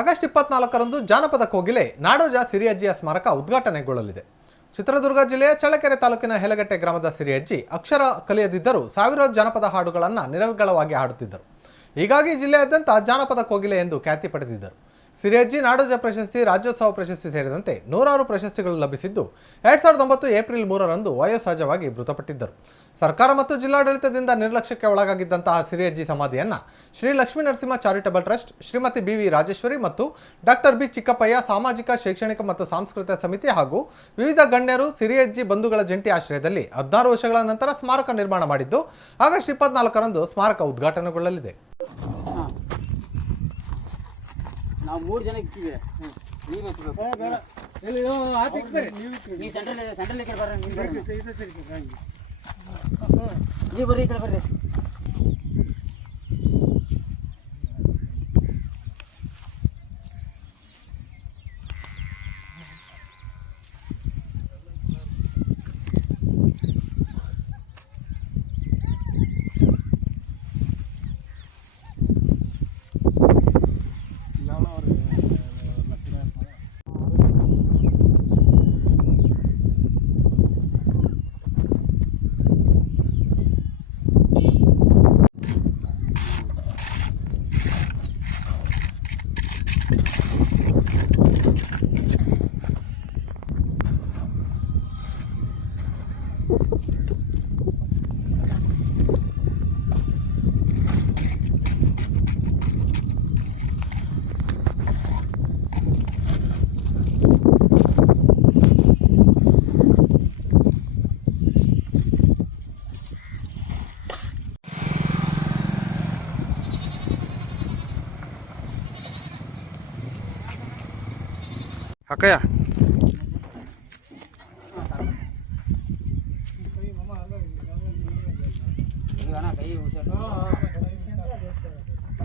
August 24ರಂದು ಜಾನಪದ ಕೋಗಿಲೆ ನಾಡೋಜ ಸಿರಿಯಜ್ಜಿಯ ಸ್ಮಾರಕ ಉದ್ಘಾಟನೆಗೊಳ್ಳಲಿದೆ. ಚಿತ್ರದುರ್ಗ ಜಿಲ್ಲೆಯ ಚಳ್ಳಕೆರೆ ತಾಲೂಕಿನ ಹೆಲಗಟ್ಟೆ ಗ್ರಾಮದ ಸಿರಿಯಜ್ಜಿ ಅಕ್ಷರ ಕಲಿಯದಿದ್ದರೂ ಸಾವಿರಾರು ಜಾನಪದ ಹಾಡುಗಳನ್ನು ನಿರರ್ಗಳವಾಗಿ ಹಾಡುತ್ತಿದ್ದರು. ಹೀಗಾಗಿ ಜಿಲ್ಲೆಯಾದ್ಯಂತ ಜಾನಪದ ಕೋಗಿಲೆ ಎಂದು ಖ್ಯಾತಿ ಪಡೆದಿದ್ದರು. ಸಿರಿಯಜ್ಜಿ ನಾಡೋಜ ಪ್ರಶಸ್ತಿ, ರಾಜ್ಯೋತ್ಸವ ಪ್ರಶಸ್ತಿ ಸೇರಿದಂತೆ ನೂರಾರು ಪ್ರಶಸ್ತಿಗಳು ಲಭಿಸಿದ್ದು 2009 ಏಪ್ರಿಲ್ 3ರಂದು ವಯೋಸಹಜವಾಗಿ ಮೃತಪಟ್ಟಿದ್ದರು. ಸರ್ಕಾರ ಮತ್ತು ಜಿಲ್ಲಾಡಳಿತದಿಂದ ನಿರ್ಲಕ್ಷ್ಯಕ್ಕೆ ಒಳಗಾಗಿದ್ದಂತಹ ಸಿರಿಯಜ್ಜಿ ಸಮಾಧಿಯನ್ನು Shri Lakshmi Narasimha charitable trust, Shrimati BV. Rajeshwari ಮತ್ತು ಡಾಕ್ಟರ್ ಬಿ. ಚಿಕ್ಕಪ್ಪಯ್ಯ ಸಾಮಾಜಿಕ, ಶೈಕ್ಷಣಿಕ ಮತ್ತು ಸಾಂಸ್ಕೃತಿಕ ಸಮಿತಿ ಹಾಗೂ ವಿವಿಧ ಗಣ್ಯರು ಸಿರಿಯಜ್ಜಿ ಬಂಧುಗಳ ಜಂಟಿ ಆಶ್ರಯದಲ್ಲಿ 16 ವರ್ಷಗಳ ನಂತರ ಸ್ಮಾರಕ ನಿರ್ಮಾಣ ಮಾಡಿದ್ದು, ಆಗಸ್ಟ್ 24ರಂದು ಸ್ಮಾರಕ ಉದ್ಘಾಟನೆಗೊಳ್ಳಲಿದೆ. ನಾವು 3 ಜನ ಇದ್ದೀವಿ. ನೀವು ಬರ್ರಿ, ಈ ಕಡೆ ಬರ್ರಿ. ಅಕ್ಕಯ್ಯ ಕೈ